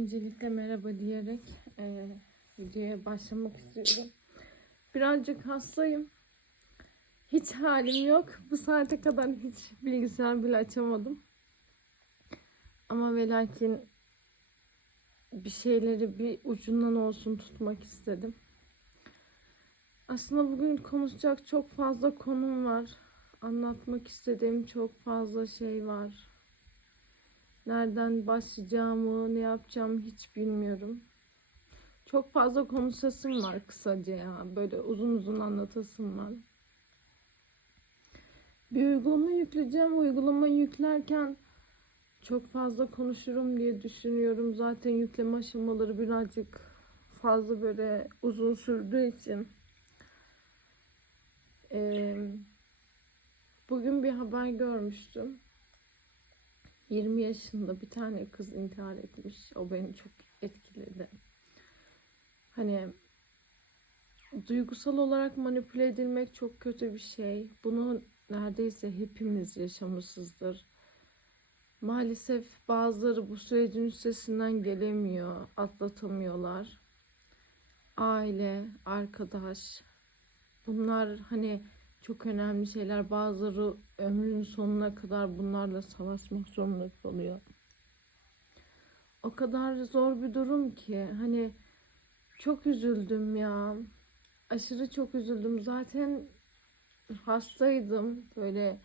Öncelikle merhaba diyerek e, videoya başlamak istiyorum. Birazcık hastayım. Hiç halim yok. Bu saate kadar hiç bilgisayar bile açamadım. Ama ve lakin bir şeyleri bir ucundan olsun tutmak istedim. Aslında bugün konuşacak çok fazla konum var. Anlatmak istediğim çok fazla şey var. Nereden başlayacağımı, ne yapacağımı hiç bilmiyorum. Çok fazla konuşasım var kısaca ya. Böyle uzun uzun anlatasım var. Bir uygulama yükleyeceğim. Uygulamayı yüklerken çok fazla konuşurum diye düşünüyorum. Zaten yükleme aşamaları birazcık fazla böyle uzun sürdüğü için. Ee, bugün bir haber görmüştüm. 20 yaşında bir tane kız intihar etmiş. O beni çok etkiledi. Hani duygusal olarak manipüle edilmek çok kötü bir şey. Bunu neredeyse hepimiz yaşamışızdır. Maalesef bazıları bu sürecin üstesinden gelemiyor, atlatamıyorlar. Aile, arkadaş, bunlar hani çok önemli şeyler. Bazıları ömrünün sonuna kadar bunlarla savaşmak zorunda kalıyor. O kadar zor bir durum ki hani çok üzüldüm ya. Aşırı çok üzüldüm. Zaten hastaydım. Böyle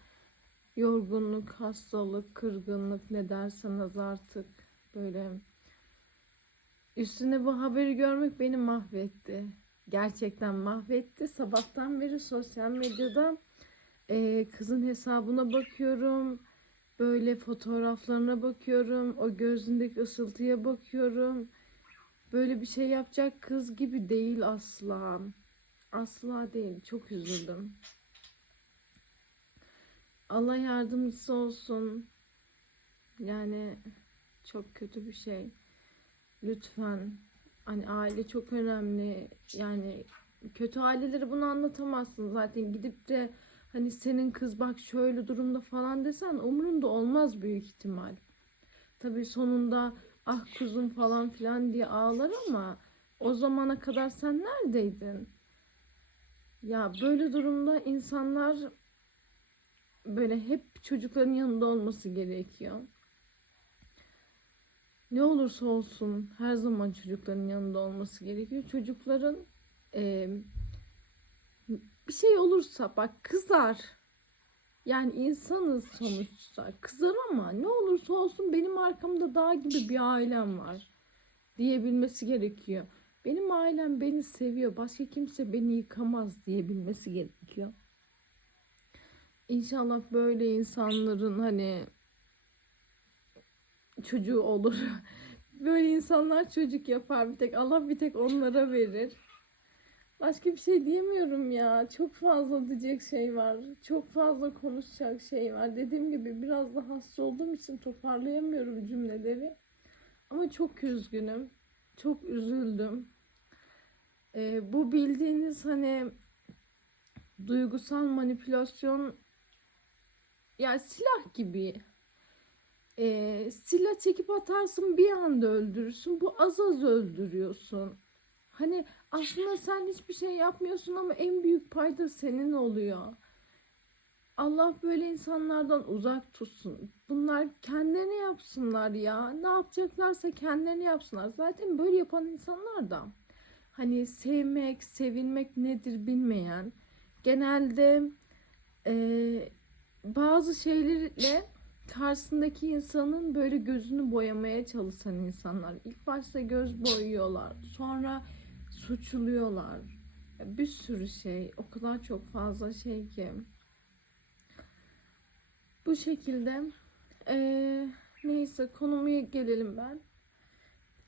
yorgunluk, hastalık, kırgınlık ne derseniz artık böyle üstüne bu haberi görmek beni mahvetti gerçekten mahvetti. Sabahtan beri sosyal medyada e, kızın hesabına bakıyorum. Böyle fotoğraflarına bakıyorum. O gözündeki ısıltıya bakıyorum. Böyle bir şey yapacak kız gibi değil asla. Asla değil. Çok üzüldüm. Allah yardımcısı olsun. Yani çok kötü bir şey. Lütfen Hani aile çok önemli. Yani kötü aileleri bunu anlatamazsın zaten. Gidip de hani senin kız bak şöyle durumda falan desen umurunda olmaz büyük ihtimal. Tabii sonunda ah kuzum falan filan diye ağlar ama o zamana kadar sen neredeydin? Ya böyle durumda insanlar böyle hep çocukların yanında olması gerekiyor ne olursa olsun her zaman çocukların yanında olması gerekiyor. Çocukların e, bir şey olursa bak kızar. Yani insanız sonuçta. Kızar ama ne olursa olsun benim arkamda dağ gibi bir ailem var diyebilmesi gerekiyor. Benim ailem beni seviyor. Başka kimse beni yıkamaz diyebilmesi gerekiyor. İnşallah böyle insanların hani çocuğu olur. Böyle insanlar çocuk yapar bir tek. Allah bir tek onlara verir. Başka bir şey diyemiyorum ya. Çok fazla diyecek şey var. Çok fazla konuşacak şey var. Dediğim gibi biraz da hasta olduğum için toparlayamıyorum cümleleri. Ama çok üzgünüm. Çok üzüldüm. Ee, bu bildiğiniz hani duygusal manipülasyon ya silah gibi e, silah çekip atarsın bir anda öldürürsün. Bu az az öldürüyorsun. Hani aslında sen hiçbir şey yapmıyorsun ama en büyük payda senin oluyor. Allah böyle insanlardan uzak tutsun. Bunlar kendilerini yapsınlar ya. Ne yapacaklarsa kendilerini yapsınlar. Zaten böyle yapan insanlar da hani sevmek, sevilmek nedir bilmeyen genelde e, bazı şeylerle karşısındaki insanın böyle gözünü boyamaya çalışan insanlar. İlk başta göz boyuyorlar. Sonra suçluyorlar. Bir sürü şey. O kadar çok fazla şey ki. Bu şekilde ee, neyse konumuya gelelim ben.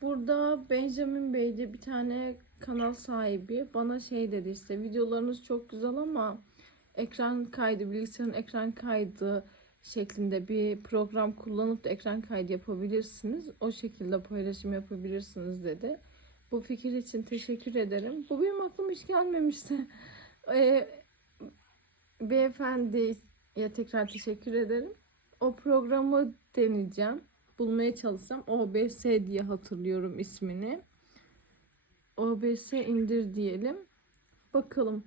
Burada Benjamin Bey diye bir tane kanal sahibi bana şey dedi işte videolarınız çok güzel ama ekran kaydı bilgisayarın ekran kaydı şeklinde bir program kullanıp da ekran kaydı yapabilirsiniz. O şekilde paylaşım yapabilirsiniz dedi. Bu fikir için teşekkür ederim. Bu benim aklıma hiç gelmemişti. e, beyefendiye tekrar teşekkür ederim. O programı deneyeceğim. bulmaya çalışacağım. OBS diye hatırlıyorum ismini. OBS indir diyelim. Bakalım.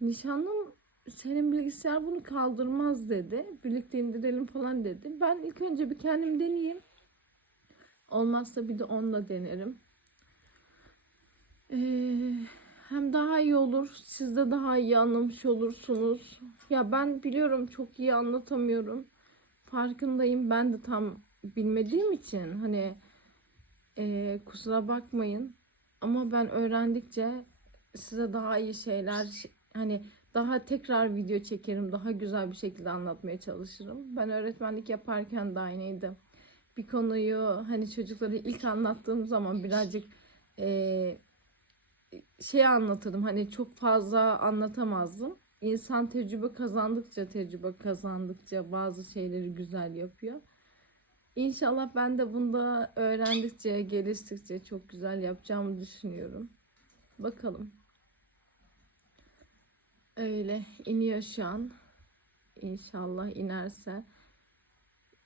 Nişanlım senin bilgisayar bunu kaldırmaz dedi. Birlikte indirelim falan dedi. Ben ilk önce bir kendim deneyeyim. Olmazsa bir de onunla denerim. Ee, hem daha iyi olur. Siz de daha iyi anlamış olursunuz. Ya ben biliyorum çok iyi anlatamıyorum. Farkındayım. Ben de tam bilmediğim için hani ee, kusura bakmayın. Ama ben öğrendikçe size daha iyi şeyler hani daha tekrar video çekerim. Daha güzel bir şekilde anlatmaya çalışırım. Ben öğretmenlik yaparken de aynıydı. Bir konuyu hani çocuklara ilk anlattığım zaman birazcık ee, şey anlatırdım. Hani çok fazla anlatamazdım. İnsan tecrübe kazandıkça tecrübe kazandıkça bazı şeyleri güzel yapıyor. İnşallah ben de bunda öğrendikçe, geliştikçe çok güzel yapacağımı düşünüyorum. Bakalım. Öyle iniyor şu an. İnşallah inerse.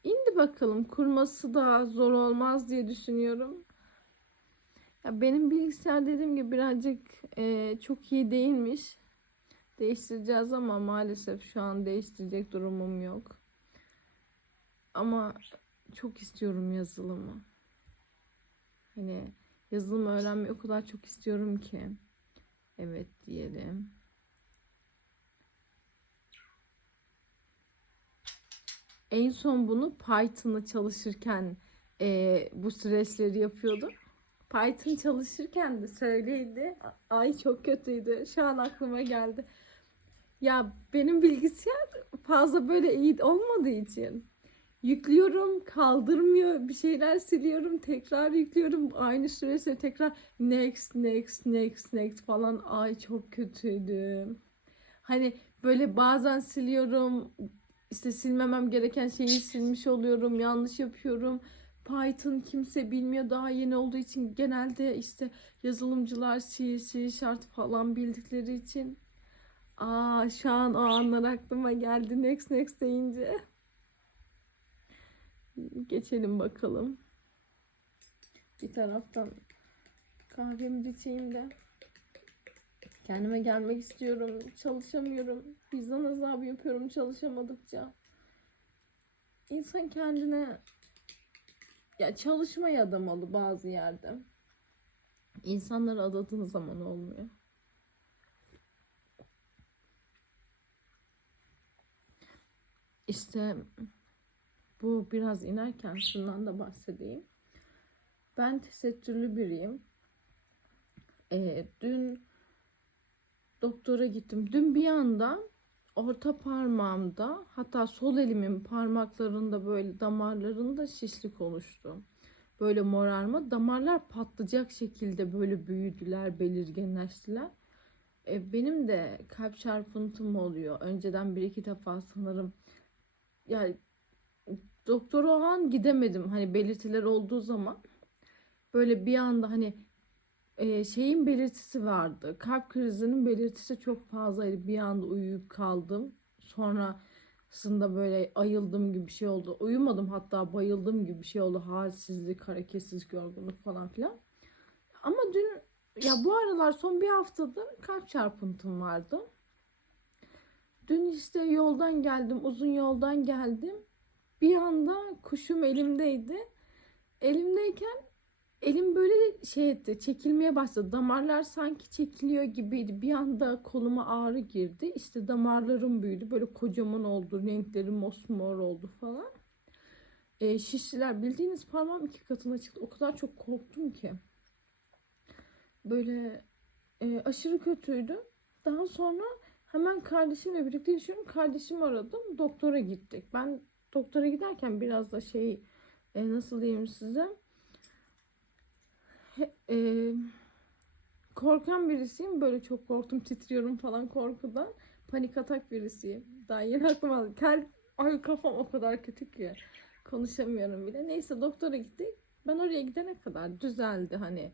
İndi bakalım. Kurması da zor olmaz diye düşünüyorum. Ya benim bilgisayar dediğim gibi birazcık e, çok iyi değilmiş. Değiştireceğiz ama maalesef şu an değiştirecek durumum yok. Ama çok istiyorum yazılımı. Hani yazılım öğrenmeyi o kadar çok istiyorum ki. Evet diyelim. En son bunu Python'ı çalışırken e, bu süreçleri yapıyordum. Python çalışırken de söyleydi. Ay çok kötüydü. Şu an aklıma geldi. Ya benim bilgisayar fazla böyle iyi olmadığı için yüklüyorum, kaldırmıyor, bir şeyler siliyorum, tekrar yüklüyorum. Aynı süreçte tekrar next, next, next, next falan. Ay çok kötüydü. Hani böyle bazen siliyorum, işte silmemem gereken şeyi silmiş oluyorum, yanlış yapıyorum. Python kimse bilmiyor daha yeni olduğu için genelde işte yazılımcılar C, C Sharp falan bildikleri için. Aa şu an o anlar aklıma geldi next next deyince. Geçelim bakalım. Bir taraftan kahvemi içeyim de. Kendime gelmek istiyorum. Çalışamıyorum. Vicdan azabı yapıyorum çalışamadıkça. İnsan kendine ya çalışmaya adamalı bazı yerde. İnsanları adadığın zaman olmuyor. İşte bu biraz inerken şundan da bahsedeyim. Ben tesettürlü biriyim. Ee, dün doktora gittim. Dün bir anda orta parmağımda hatta sol elimin parmaklarında böyle damarlarında şişlik oluştu. Böyle morarma damarlar patlayacak şekilde böyle büyüdüler, belirginleştiler. E, benim de kalp çarpıntım oluyor. Önceden bir iki defa sanırım yani doktora o an gidemedim. Hani belirtiler olduğu zaman böyle bir anda hani e, şeyin belirtisi vardı. Kalp krizinin belirtisi çok fazlaydı. Bir anda uyuyup kaldım. Sonrasında böyle ayıldım gibi bir şey oldu. Uyumadım hatta bayıldım gibi bir şey oldu. Halsizlik, hareketsiz yorgunluk falan filan. Ama dün ya bu aralar son bir haftadır kalp çarpıntım vardı. Dün işte yoldan geldim, uzun yoldan geldim. Bir anda kuşum elimdeydi. Elimdeyken elim böyle şey etti, çekilmeye başladı. Damarlar sanki çekiliyor gibiydi. Bir anda koluma ağrı girdi. İşte damarlarım büyüdü. Böyle kocaman oldu, renkleri mosmor oldu falan. E, şiştiler. Bildiğiniz parmağım iki katına çıktı. O kadar çok korktum ki. Böyle e, aşırı kötüydü. Daha sonra hemen kardeşimle birlikte yaşıyorum. Kardeşimi aradım. Doktora gittik. Ben doktora giderken biraz da şey e, nasıl diyeyim size e, korkan birisiyim. Böyle çok korktum, titriyorum falan korkudan. Panik atak birisiyim. Daha yeni aklıma aldı. Kalp, ay kafam o kadar kötü ki. Konuşamıyorum bile. Neyse doktora gittik. Ben oraya gidene kadar düzeldi hani.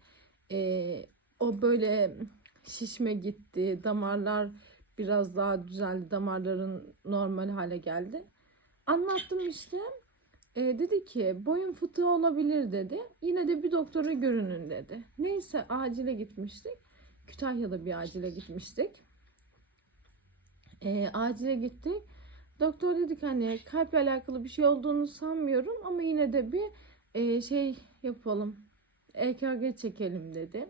E, o böyle şişme gitti. Damarlar biraz daha düzeldi. Damarların normal hale geldi. Anlattım işte. E, dedi ki boyun fıtığı olabilir dedi. Yine de bir doktora görünün dedi. Neyse acile gitmiştik. Kütahya'da bir acile gitmiştik. E, acile gittik. Doktor dedik hani kalple alakalı bir şey olduğunu sanmıyorum ama yine de bir e, şey yapalım. EKG çekelim dedi.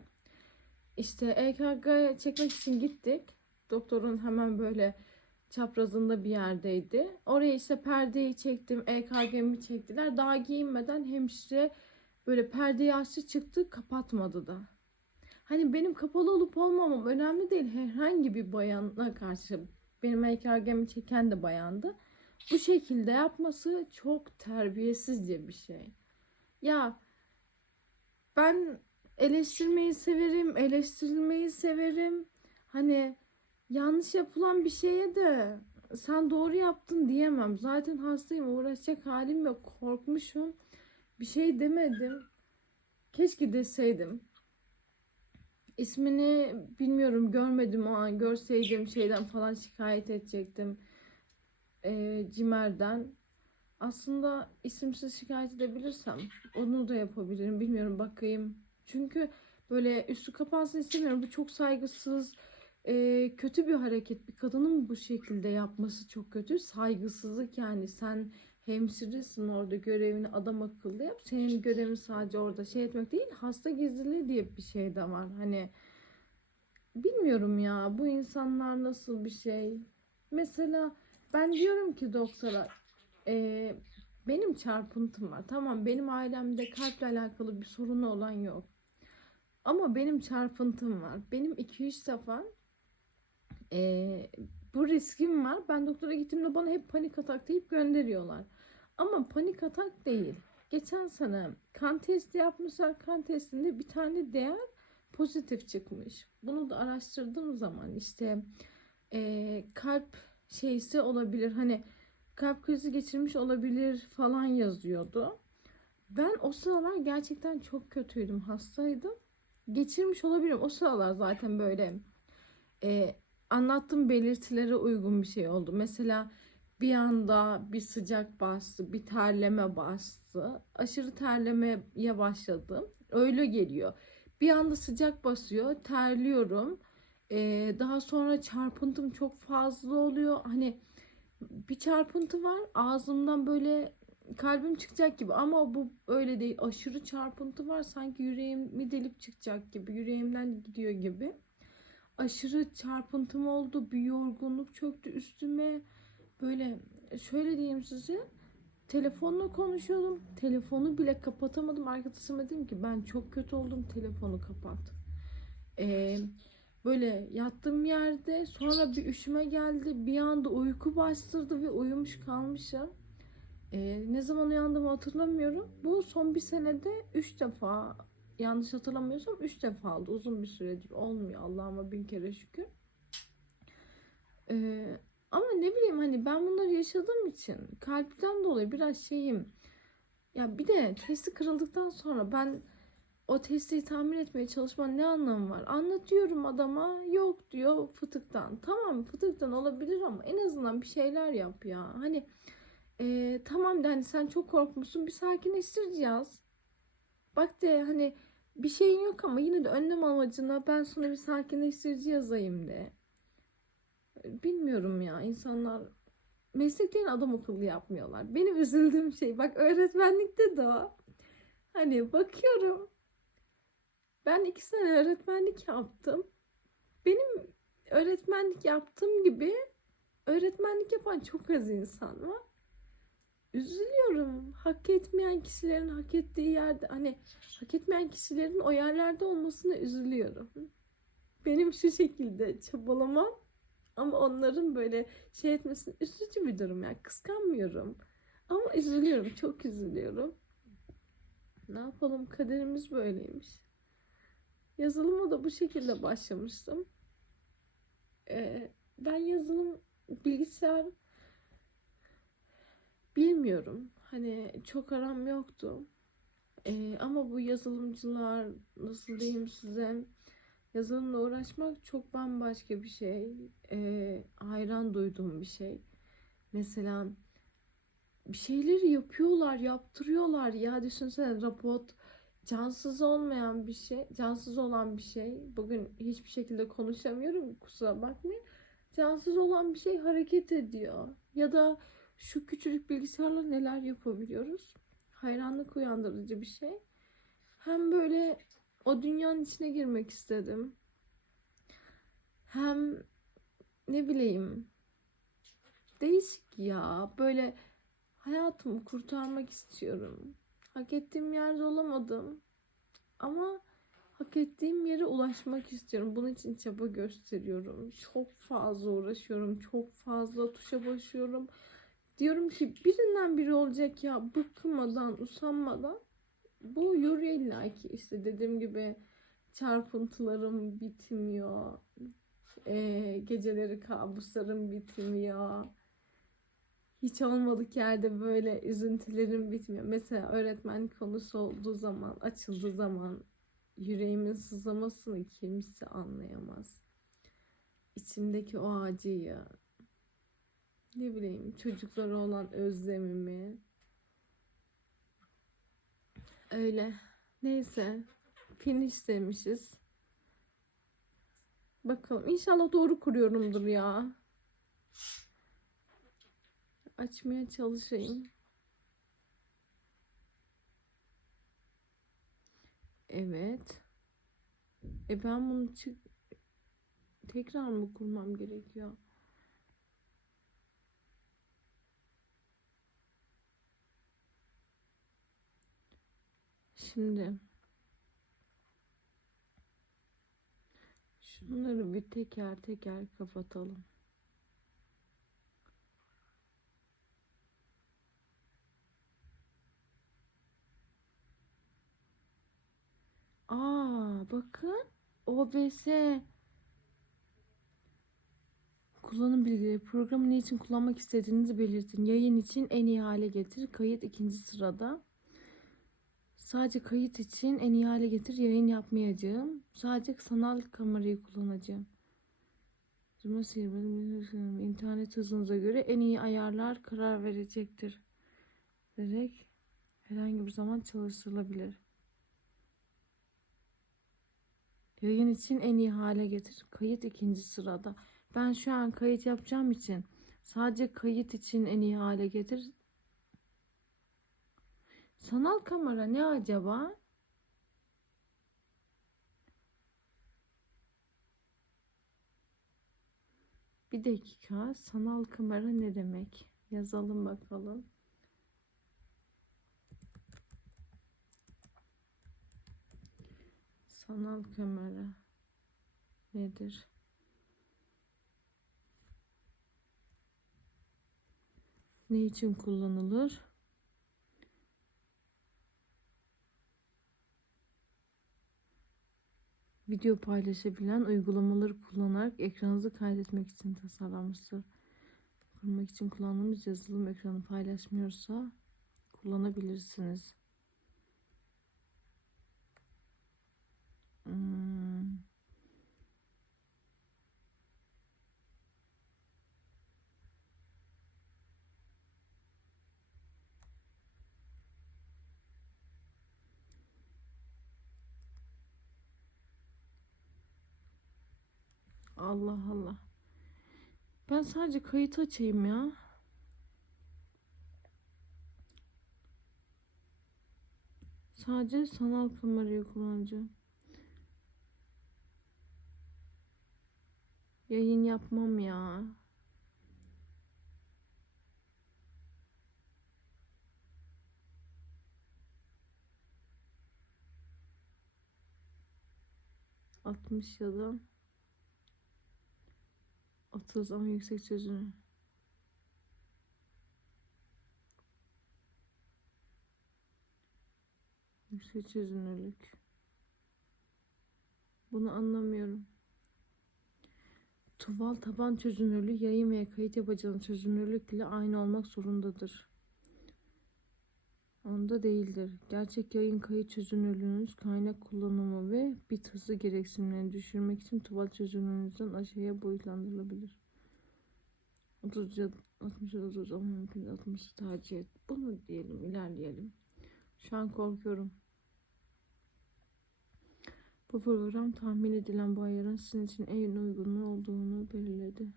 İşte EKG çekmek için gittik. Doktorun hemen böyle çaprazında bir yerdeydi. Oraya işte perdeyi çektim, EKG'mi çektiler. Daha giyinmeden hemşire böyle perdeyi açtı çıktı kapatmadı da. Hani benim kapalı olup olmamam önemli değil. Herhangi bir bayana karşı benim EKG'mi çeken de bayandı. Bu şekilde yapması çok terbiyesizce bir şey. Ya ben eleştirmeyi severim, eleştirilmeyi severim. Hani yanlış yapılan bir şeye de sen doğru yaptın diyemem. Zaten hastayım, uğraşacak halim yok. Korkmuşum. Bir şey demedim. Keşke deseydim. İsmini bilmiyorum görmedim o an. Görseydim şeyden falan şikayet edecektim. Ee, Cimer'den. Aslında isimsiz şikayet edebilirsem onu da yapabilirim. Bilmiyorum bakayım. Çünkü böyle üstü kapansın istemiyorum. Bu çok saygısız, e, kötü bir hareket. Bir kadının bu şekilde yapması çok kötü. Saygısızlık yani. Sen hemşiresin orada görevini adam akıllı yap. Senin görevin sadece orada şey etmek değil. Hasta gizliliği diye bir şey de var. Hani bilmiyorum ya bu insanlar nasıl bir şey. Mesela ben diyorum ki doktora e, benim çarpıntım var. Tamam benim ailemde kalple alakalı bir sorunu olan yok. Ama benim çarpıntım var. Benim 2-3 defa e, bu riskim var. Ben doktora gittiğimde bana hep panik atak deyip gönderiyorlar. Ama panik atak değil. Geçen sene kan testi yapmışlar. Kan testinde bir tane değer pozitif çıkmış. Bunu da araştırdığım zaman işte e, kalp şeysi olabilir. Hani kalp krizi geçirmiş olabilir falan yazıyordu. Ben o sıralar gerçekten çok kötüydüm, hastaydım. Geçirmiş olabilirim. O sıralar zaten böyle e, anlattığım belirtilere uygun bir şey oldu. Mesela bir anda bir sıcak bastı, bir terleme bastı. Aşırı terlemeye başladım. Öyle geliyor. Bir anda sıcak basıyor, terliyorum. Ee, daha sonra çarpıntım çok fazla oluyor. Hani bir çarpıntı var. Ağzımdan böyle kalbim çıkacak gibi ama bu öyle değil. Aşırı çarpıntı var. Sanki yüreğimi delip çıkacak gibi. Yüreğimden gidiyor gibi. Aşırı çarpıntım oldu. Bir yorgunluk çöktü üstüme. Böyle şöyle diyeyim size. Telefonla konuşuyordum. Telefonu bile kapatamadım. Arkadaşıma dedim ki ben çok kötü oldum. Telefonu kapat. Eee Böyle yattığım yerde sonra bir üşüme geldi. Bir anda uyku bastırdı ve uyumuş kalmışım. Ee, ne zaman uyandığımı hatırlamıyorum. Bu son bir senede 3 defa yanlış hatırlamıyorsam 3 defa oldu. Uzun bir süredir olmuyor Allah'ıma bin kere şükür. Ee, ama ne bileyim hani ben bunları yaşadığım için kalpten dolayı biraz şeyim. Ya bir de testi kırıldıktan sonra ben o testi tahmin etmeye çalışmanın ne anlamı var? Anlatıyorum adama yok diyor fıtıktan. Tamam fıtıktan olabilir ama en azından bir şeyler yap ya. Hani e, tamam de hani sen çok korkmuşsun bir sakinleştireceğiz. Bak de hani bir şeyin yok ama yine de önlem amacına ben sana bir sakinleştirici yazayım de. Bilmiyorum ya insanlar mesleklerini adam akıllı yapmıyorlar. Benim üzüldüğüm şey bak öğretmenlikte de o. Hani bakıyorum ben iki sene öğretmenlik yaptım. Benim öğretmenlik yaptığım gibi öğretmenlik yapan çok az insan var. Üzülüyorum. Hak etmeyen kişilerin hak ettiği yerde hani hak etmeyen kişilerin o yerlerde olmasına üzülüyorum. Benim şu şekilde çabalamam ama onların böyle şey etmesini üzücü bir durum ya. Kıskanmıyorum. Ama üzülüyorum. Çok üzülüyorum. Ne yapalım kaderimiz böyleymiş. Yazılıma da bu şekilde başlamıştım. Ee, ben yazılım bilgisayar bilmiyorum. Hani çok aram yoktu. Ee, ama bu yazılımcılar nasıl diyeyim size yazılımla uğraşmak çok bambaşka bir şey. Ee, hayran duyduğum bir şey. Mesela bir şeyleri yapıyorlar, yaptırıyorlar. Ya düşünsene robot cansız olmayan bir şey, cansız olan bir şey. Bugün hiçbir şekilde konuşamıyorum kusura bakmayın. Cansız olan bir şey hareket ediyor. Ya da şu küçücük bilgisayarla neler yapabiliyoruz? Hayranlık uyandırıcı bir şey. Hem böyle o dünyanın içine girmek istedim. Hem ne bileyim değişik ya. Böyle hayatımı kurtarmak istiyorum. Hak ettiğim yerde olamadım. Ama hak ettiğim yere ulaşmak istiyorum. Bunun için çaba gösteriyorum. Çok fazla uğraşıyorum. Çok fazla tuşa basıyorum. Diyorum ki birinden biri olacak ya bıkmadan, usanmadan. Bu yoruyor illa ki. İşte dediğim gibi çarpıntılarım bitmiyor. Ee, geceleri kabuslarım bitmiyor. Hiç olmadık yerde böyle üzüntülerim bitmiyor. Mesela öğretmen konusu olduğu zaman, açıldığı zaman yüreğimin sızlamasını kimse anlayamaz. İçimdeki o acıyı, ne bileyim çocuklara olan özlemimi. Öyle. Neyse. Finish demişiz. Bakalım. İnşallah doğru kuruyorumdur ya. Açmaya çalışayım. Evet. E ben bunu çık tekrar mı kurmam gerekiyor? Şimdi şunları bir teker teker kapatalım. Aa bakın OBS kullanım bilgileri programı ne için kullanmak istediğinizi belirtin. Yayın için en iyi hale getir. Kayıt ikinci sırada. Sadece kayıt için en iyi hale getir. Yayın yapmayacağım. Sadece sanal kamerayı kullanacağım. İnternet hızınıza göre en iyi ayarlar karar verecektir. Derek herhangi bir zaman çalıştırılabilir. Yayın için en iyi hale getir. Kayıt ikinci sırada. Ben şu an kayıt yapacağım için sadece kayıt için en iyi hale getir. Sanal kamera ne acaba? Bir dakika. Sanal kamera ne demek? Yazalım bakalım. Sanal kamera nedir? Ne için kullanılır? Video paylaşabilen uygulamaları kullanarak ekranınızı kaydetmek için tasarlanmıştır. Kurmak için kullandığımız yazılım ekranı paylaşmıyorsa kullanabilirsiniz. Allah Allah. Ben sadece kayıt açayım ya. Sadece sanal kamerayı kullanacağım. Yayın yapmam ya. Altmış da 30 ama yüksek çözünürlük. Yüksek çözünürlük. Bunu anlamıyorum. Tuval taban çözünürlüğü yayın veya kayıt yapacağınız çözünürlük ile aynı olmak zorundadır. Onda değildir. Gerçek yayın kayıt çözünürlüğünüz kaynak kullanımı ve bit hızı gereksinimlerini düşürmek için tuval çözünürlüğünüzden aşağıya boyutlandırılabilir. 30 ya 60 ya 30 ama mümkün 60'ı tercih et. Bunu diyelim ilerleyelim. Şu an korkuyorum. Bu program tahmin edilen bu ayarın sizin için en uygun olduğunu belirledi.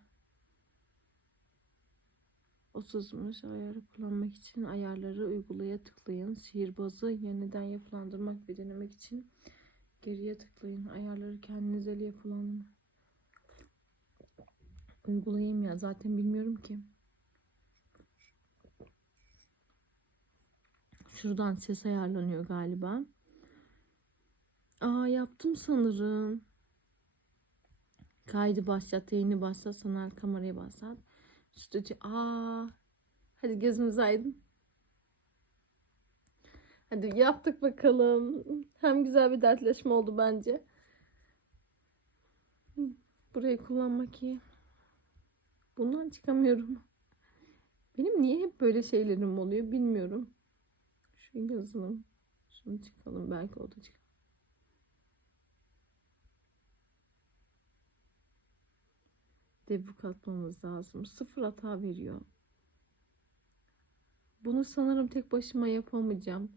30'muş ayarı kullanmak için ayarları uygulaya tıklayın. Sihirbazı yeniden yapılandırmak ve denemek için geriye tıklayın. Ayarları kendiniz el yapılan uygulayayım ya zaten bilmiyorum ki. Şuradan ses ayarlanıyor galiba. Aa yaptım sanırım. Kaydı başlat, yayını başlat, sanal kamerayı başlat. Stüdyo. Aa. Hadi gözümüz aydın. Hadi yaptık bakalım. Hem güzel bir dertleşme oldu bence. Burayı kullanmak iyi. Bundan çıkamıyorum. Benim niye hep böyle şeylerim oluyor bilmiyorum. Şu yazılım. Şunu çıkalım belki o da çıkar. Debuk atmamız lazım. Sıfır hata veriyor. Bunu sanırım tek başıma yapamayacağım.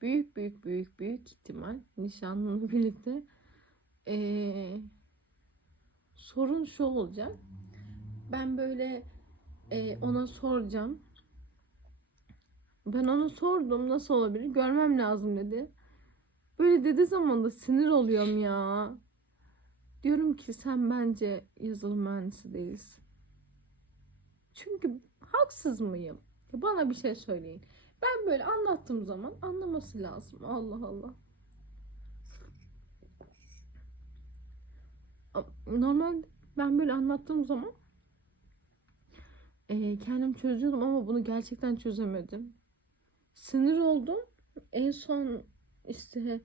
Büyük büyük büyük büyük ihtimal nişanlımla birlikte ee, sorun şu olacak. Ben böyle ee, ona soracağım. Ben ona sordum nasıl olabilir görmem lazım dedi. Böyle dediği zaman da sinir oluyorum ya. Diyorum ki sen bence yazılım mühendisi değilsin. Çünkü haksız mıyım? Bana bir şey söyleyin. Ben böyle anlattığım zaman anlaması lazım. Allah Allah. Normal ben böyle anlattığım zaman kendim çözüyordum ama bunu gerçekten çözemedim. Sinir oldum. En son işte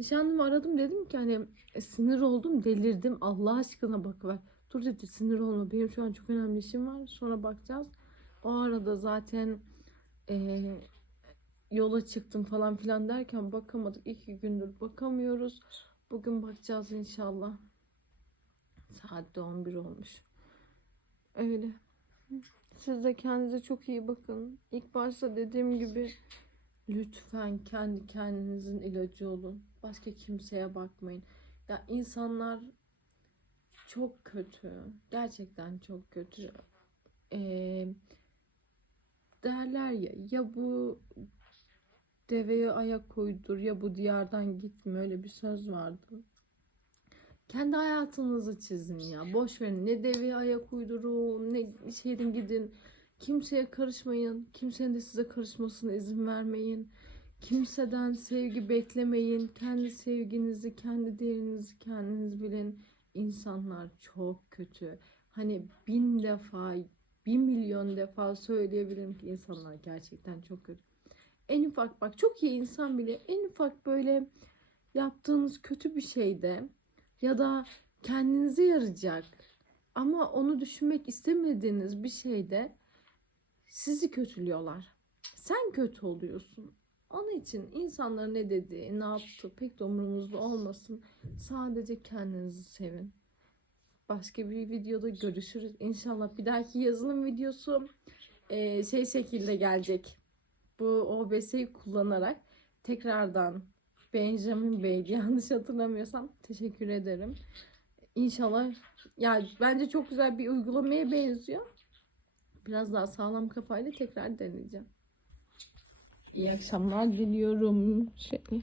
nişanlımı aradım dedim ki hani e, sinir oldum delirdim Allah aşkına bakıver. Dur dedi sinir olma benim şu an çok önemli işim var sonra bakacağız. O arada zaten e, yola çıktım falan filan derken bakamadık. iki gündür bakamıyoruz. Bugün bakacağız inşallah. Saat de 11 olmuş. Öyle. Siz de kendinize çok iyi bakın. İlk başta dediğim gibi lütfen kendi kendinizin ilacı olun. Başka kimseye bakmayın. Ya insanlar çok kötü. Gerçekten çok kötü. Ee, derler ya ya bu deveye ayak uydur ya bu diyardan gitme öyle bir söz vardı. Kendi hayatınızı çizin ya. Boş verin. Ne deveye ayak uydurun, ne şeyden gidin. Kimseye karışmayın. Kimsenin de size karışmasına izin vermeyin. Kimseden sevgi beklemeyin. Kendi sevginizi, kendi değerinizi kendiniz bilin. İnsanlar çok kötü. Hani bin defa, bir milyon defa söyleyebilirim ki insanlar gerçekten çok kötü. En ufak bak çok iyi insan bile en ufak böyle yaptığınız kötü bir şeyde ya da kendinize yarayacak ama onu düşünmek istemediğiniz bir şeyde sizi kötülüyorlar. Sen kötü oluyorsun. Onun için insanların ne dediği, ne yaptığı pek de umurumuzda olmasın. Sadece kendinizi sevin. Başka bir videoda görüşürüz. İnşallah bir dahaki yazılım videosu eee, şey şekilde gelecek. Bu OBS'yi kullanarak tekrardan Benjamin Bey yanlış hatırlamıyorsam teşekkür ederim. İnşallah ya bence çok güzel bir uygulamaya benziyor. Biraz daha sağlam kafayla tekrar deneyeceğim. İyi akşamlar diliyorum. Şöyle.